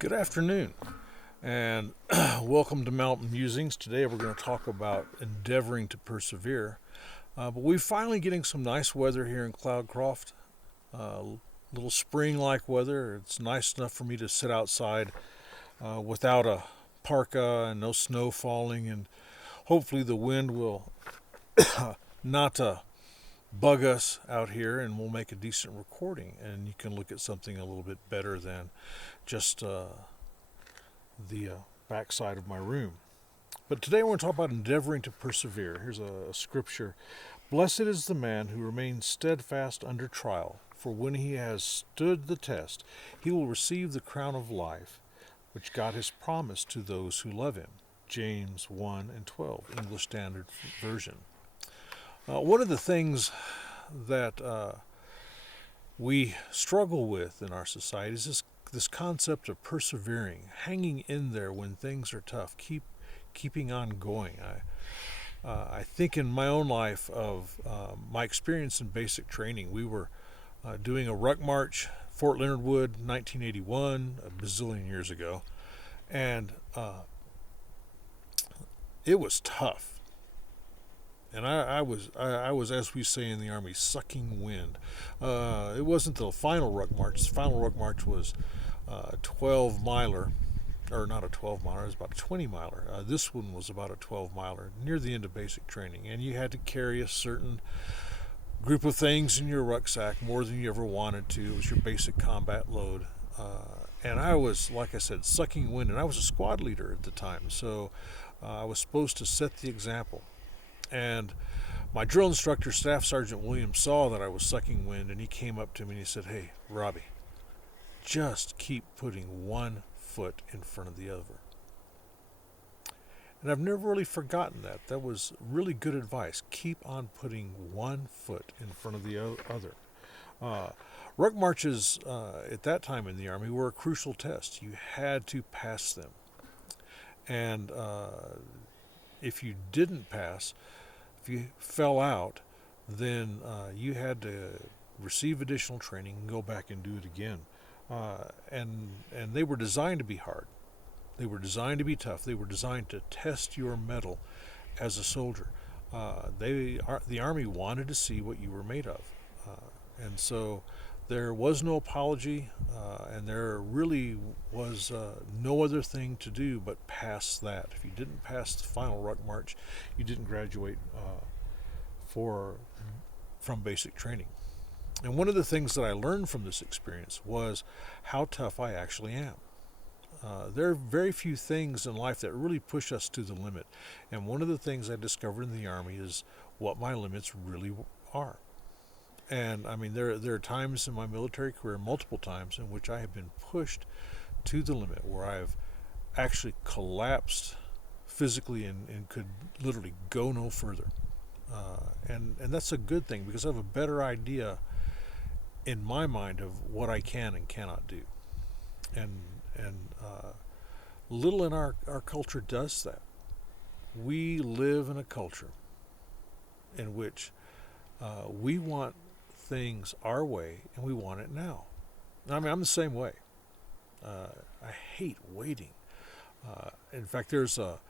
Good afternoon, and welcome to Mountain Musings. Today we're going to talk about endeavoring to persevere. But we're finally getting some nice weather here in Cloudcroft. Little spring-like weather. It's nice enough for me to sit outside without a parka and no snow falling, and hopefully the wind will not bug us out here, and we'll make a decent recording. And you can look at something a little bit better than just the backside of my room. But today we're going to talk about endeavoring to persevere. Here's a scripture. Blessed is the man who remains steadfast under trial, for when he has stood the test, he will receive the crown of life, which God has promised to those who love him. James 1 and 12, English Standard Version. One of the things that we struggle with in our society is this concept of persevering, hanging in there when things are tough, keeping on going. I think in my own life of my experience in basic training, we were doing a ruck march, Fort Leonard Wood, 1981, a bazillion years ago, and it was tough. And I was, as we say in the Army, sucking wind. It wasn't the final ruck march. The final ruck march was 12 miler, or not a 12 miler, it was about a 20 miler. This one was about a 12 miler, near the end of basic training. And you had to carry a certain group of things in your rucksack, more than you ever wanted to. It was your basic combat load. And I was, like I said, sucking wind. And I was a squad leader at the time, so I was supposed to set the example. And my drill instructor, Staff Sergeant Williams, saw that I was sucking wind, and he came up to me and he said, "Hey, Robbie, just keep putting one foot in front of the other." And I've never really forgotten that. That was really good advice. Keep on putting one foot in front of the other. Ruck marches at that time in the Army were a crucial test. You had to pass them. And if you didn't pass, if you fell out, then you had to receive additional training and go back and do it again. And they were designed to be hard. They were designed to be tough. They were designed to test your mettle as a soldier. The Army wanted to see what you were made of. And so there was no apology, and there really was no other thing to do but pass that. If you didn't pass the final ruck march, you didn't graduate from basic training. And one of the things that I learned from this experience was how tough I actually am. There are very few things in life that really push us to the limit. And one of the things I discovered in the Army is what my limits really are. And I mean, there are times in my military career, multiple times, in which I have been pushed to the limit, where I've actually collapsed physically and could literally go no further. And that's a good thing, because I have a better idea in my mind of what I can and cannot do. And little in our culture does that. We live in a culture in which we want things our way, and we want it now. I mean, I'm the same way. I hate waiting. In fact, there's a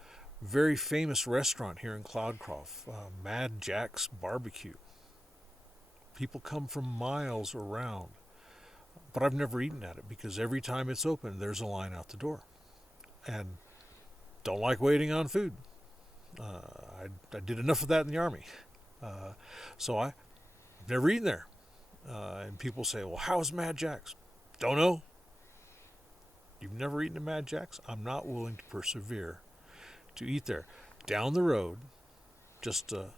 very famous restaurant here in Cloudcroft, Mad Jack's Barbecue. People come from miles around, but I've never eaten at it because every time it's open, there's a line out the door. And don't like waiting on food. I did enough of that in the Army. So I've never eaten there. And people say, "Well, how's Mad Jack's?" Don't know. You've never eaten at Mad Jack's? I'm not willing to persevere to eat there. Down the road, just a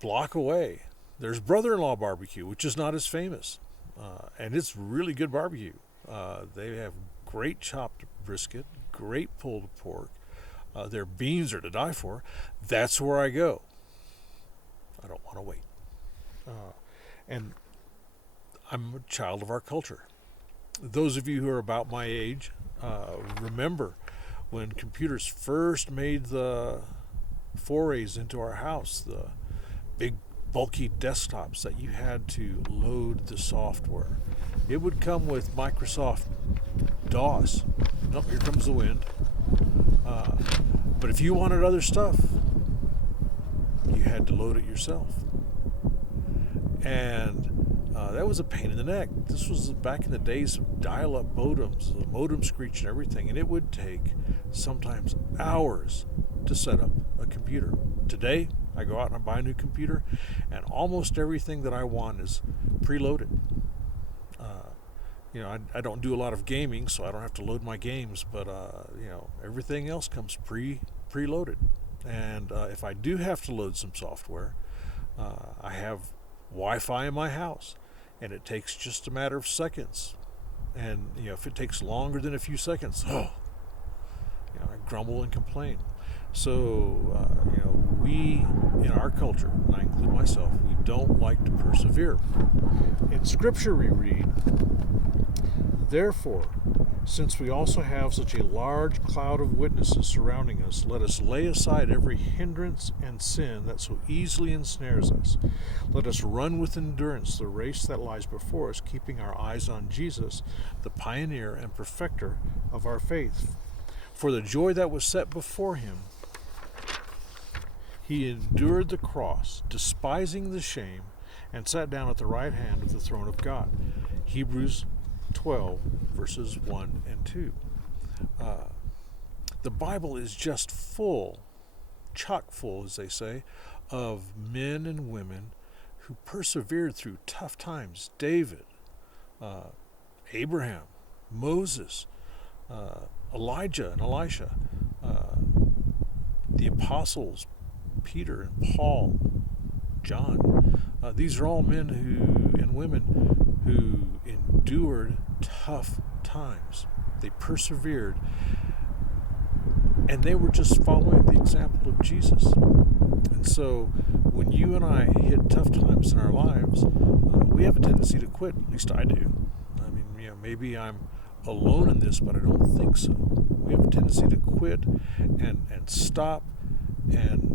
block away, there's Brother-in-Law Barbecue, which is not as famous. And it's really good barbecue. They have great chopped brisket, great pulled pork. Their beans are to die for. That's where I go. I don't want to wait. And I'm a child of our culture. Those of you who are about my age remember when computers first made the forays into our house, the big bulky desktops that you had to load the software. It would come with Microsoft DOS. Nope, here comes the wind. But if you wanted other stuff, you had to load it yourself. And that was a pain in the neck. This was back in the days of dial-up modems, the modem screech and everything, and it would take sometimes hours to set up a computer. Today, I go out and I buy a new computer, and almost everything that I want is preloaded. I don't do a lot of gaming, so I don't have to load my games, but everything else comes preloaded. And if I do have to load some software, I have Wi-Fi in my house, and it takes just a matter of seconds. And if it takes longer than a few seconds, I grumble and complain. So we in our culture, and I include myself, we don't like to persevere. In Scripture we read, "Therefore, since we also have such a large cloud of witnesses surrounding us, let us lay aside every hindrance and sin that so easily ensnares us. Let us run with endurance the race that lies before us, keeping our eyes on Jesus, the pioneer and perfecter of our faith. For the joy that was set before him, he endured the cross, despising the shame, and sat down at the right hand of the throne of God." Hebrews 12, verses 1 and 2. The Bible is just full, chock full, as they say, of men and women who persevered through tough times. David, Abraham, Moses, Elijah and Elisha, the apostles, Peter and Paul, John. These are all men and women who endured tough times. They persevered, and they were just following the example of Jesus. And so when you and I hit tough times in our lives, we have a tendency to quit. At least I do. I mean, maybe I'm alone in this, but I don't think so. We have a tendency to quit and stop, and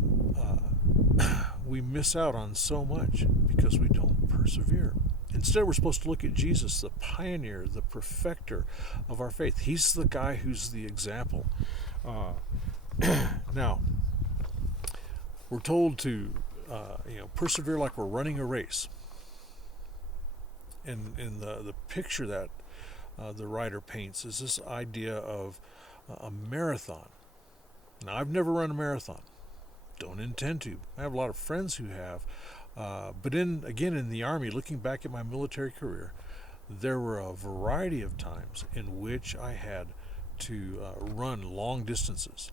we miss out on so much because we don't persevere. Instead, we're supposed to look at Jesus, the pioneer, the perfecter of our faith. He's the guy who's the example. Now, we're told to persevere like we're running a race. And the picture that the writer paints is this idea of a marathon. Now, I've never run a marathon. Don't intend to. I have a lot of friends who have. But in the Army, looking back at my military career, there were a variety of times in which I had to run long distances.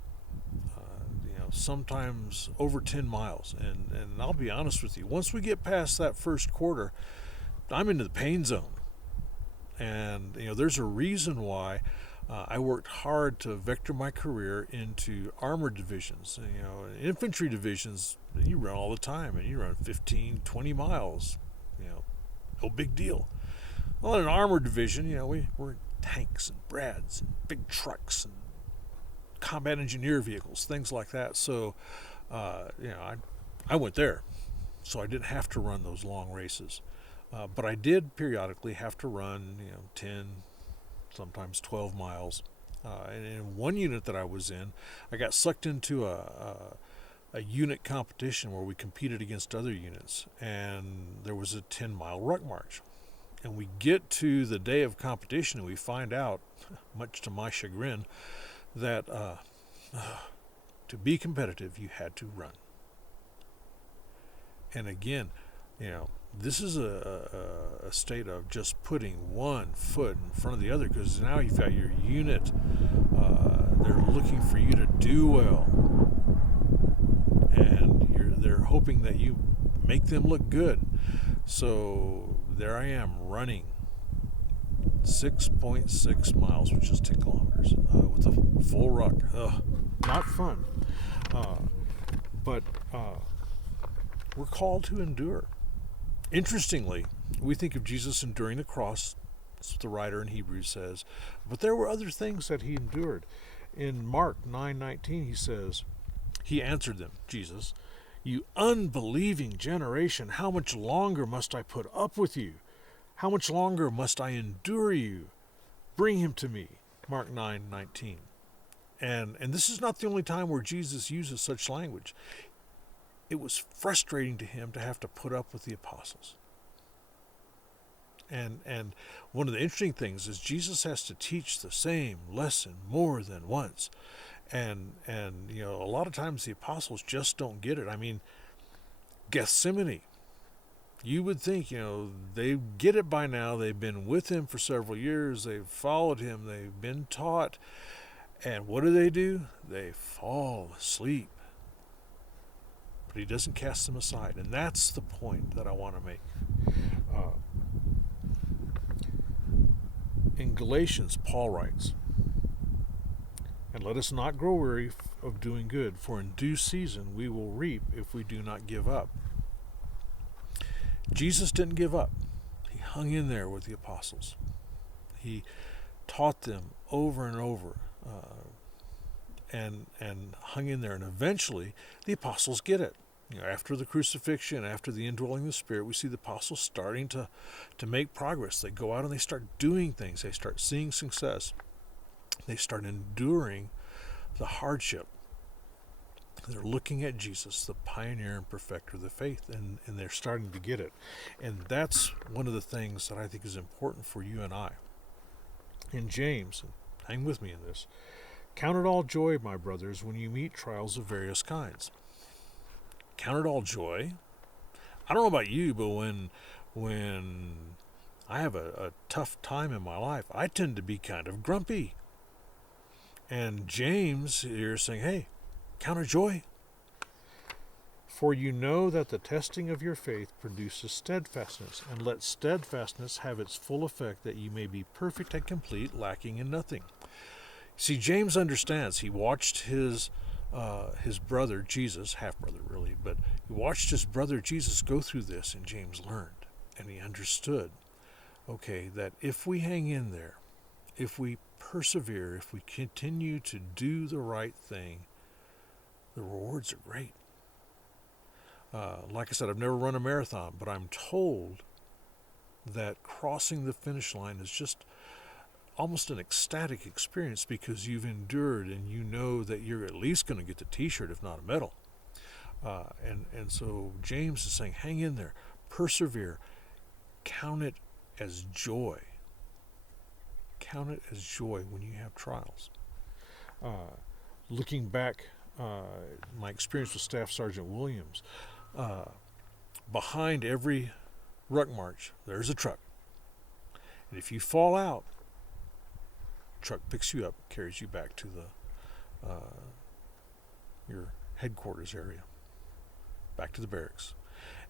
Sometimes over 10 miles. And I'll be honest with you, once we get past that first quarter, I'm into the pain zone. And there's a reason why I worked hard to vector my career into armored divisions. Infantry divisions, you run all the time, and you run 15, 20 miles. No big deal. Well, in an armored division, we're tanks and Brads and big trucks and combat engineer vehicles, things like that. So, I went there, so I didn't have to run those long races. But I did periodically have to run, 10, sometimes 12 miles. And in one unit that I was in, I got sucked into a unit competition where we competed against other units. And there was a 10-mile ruck march. And we get to the day of competition and we find out, much to my chagrin, that to be competitive, you had to run. And again, this is a state of just putting one foot in front of the other, because now you've got your unit. They're looking for you to do well, and they're hoping that you make them look good. So there I am running 6.6 miles, which is 10 kilometers, with a full ruck. Not fun. But we're called to endure. Interestingly, we think of Jesus enduring the cross. That's what the writer in Hebrews says. But there were other things that he endured. In Mark 9:19, he says, he answered them, Jesus, "You unbelieving generation, how much longer must I put up with you? How much longer must I endure you? Bring him to me." Mark 9:19. And this is not the only time where Jesus uses such language. It was frustrating to him to have to put up with the apostles. And one of the interesting things is Jesus has to teach the same lesson more than once. And a lot of times the apostles just don't get it. I mean, Gethsemane, you would think, they get it by now. They've been with him for several years. They've followed him. They've been taught. And what do? They fall asleep. But he doesn't cast them aside. And that's the point that I want to make. In Galatians, Paul writes, "And let us not grow weary of doing good, for in due season we will reap if we do not give up." Jesus didn't give up. He hung in there with the apostles. He taught them over and over, and hung in there. And eventually, the apostles get it. After the crucifixion, after the indwelling of the Spirit, we see the apostles starting to make progress. They go out and they start doing things. They start seeing success. They start enduring the hardship. They're looking at Jesus, the pioneer and perfecter of the faith, and they're starting to get it. And that's one of the things that I think is important for you and I. In James, hang with me in this, "Count it all joy, my brothers, when you meet trials of various kinds." Count it all joy. I don't know about you, but when I have a tough time in my life, I tend to be kind of grumpy. And James here is saying, hey, count it joy. "For you know that the testing of your faith produces steadfastness, and let steadfastness have its full effect, that you may be perfect and complete, lacking in nothing." See, James understands. He watched his brother Jesus, half-brother really, but he watched his brother Jesus go through this, and James learned, and he understood, okay, that if we hang in there, if we persevere, if we continue to do the right thing, the rewards are great. Like I said, I've never run a marathon, but I'm told that crossing the finish line is just almost an ecstatic experience, because you've endured and you know that you're at least going to get the t-shirt, if not a medal. And so James is saying, hang in there, persevere, count it as joy. Count it as joy when you have trials. Looking back, my experience with Staff Sergeant Williams, behind every ruck march, there's a truck. And if you fall out, truck picks you up, carries you back to your headquarters area, back to the barracks.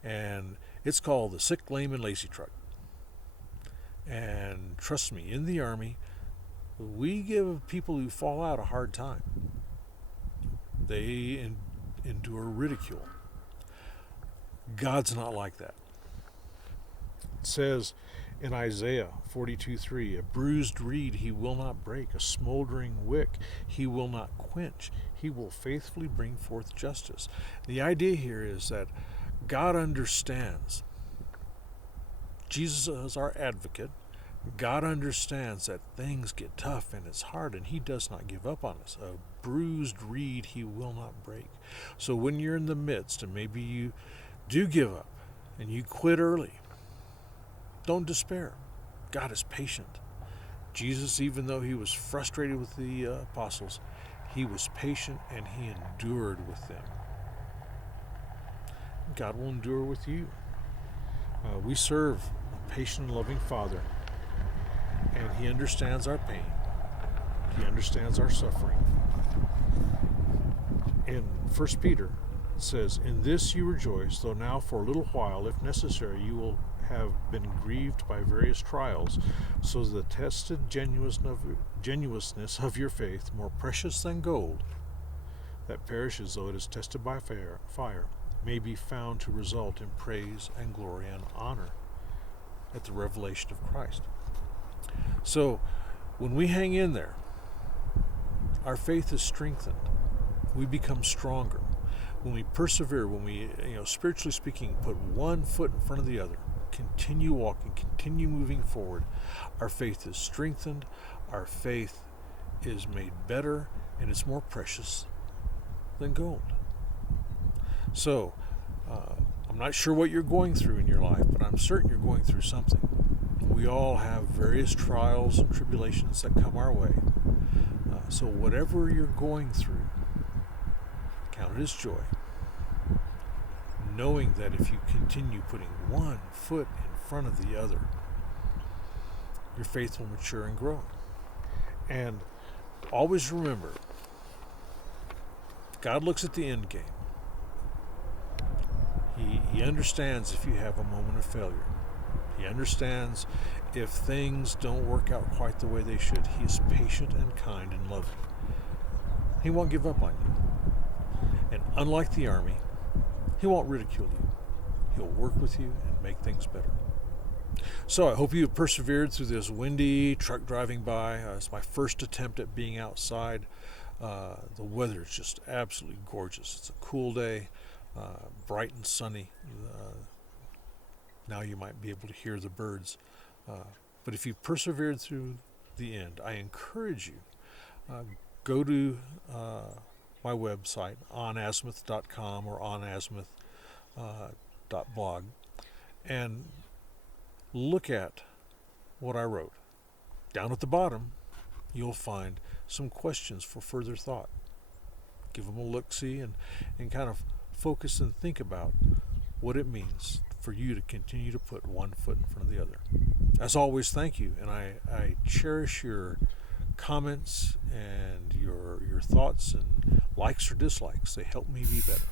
And it's called the Sick, Lame, and Lazy Truck. And trust me, in the Army, we give people who fall out a hard time. They endure ridicule. God's not like that. It says in Isaiah 42:3, "A bruised reed he will not break, a smoldering wick he will not quench. He will faithfully bring forth justice." The idea here is that God understands. Jesus is our advocate. God understands that things get tough and it's hard, and he does not give up on us. A bruised reed he will not break. So when you're in the midst, and maybe you do give up and you quit early, don't despair. God is patient. Jesus, even though he was frustrated with the apostles, he was patient and he endured with them. God will endure with you. We serve a patient and loving Father, and he understands our pain. He understands our suffering. In 1 Peter, it says, "In this you rejoice, though now for a little while, if necessary, you will have been grieved by various trials, so that the tested genuineness of your faith, more precious than gold, that perishes though it is tested by fire, may be found to result in praise and glory and honor at the revelation of Christ." So, when we hang in there, our faith is strengthened. We become stronger. When we persevere, when we, spiritually speaking, put one foot in front of the other, continue walking, continue moving forward, our faith is strengthened. Our faith is made better and it's more precious than gold. So, I'm not sure what you're going through in your life, but I'm certain you're going through something. We all have various trials and tribulations that come our way. So whatever you're going through, count it as joy, knowing that if you continue putting one foot in front of the other, your faith will mature and grow. And always remember, God looks at the end game. He understands if you have a moment of failure. He understands if things don't work out quite the way they should. He is patient and kind and loving. He won't give up on you. And unlike the army, he won't ridicule you. He'll work with you and make things better. So I hope you have persevered through this windy truck driving by. It's my first attempt at being outside. The weather is just absolutely gorgeous. It's a cool day, bright and sunny. Now you might be able to hear the birds. But if you've persevered through the end, I encourage you, go to my website, onazimuth.com or onazimuth.blog, and look at what I wrote. Down at the bottom, you'll find some questions for further thought. Give them a look-see and kind of focus and think about what it means for you to continue to put one foot in front of the other. As always, thank you, and I cherish your comments and your thoughts and likes or dislikes. They help me be better.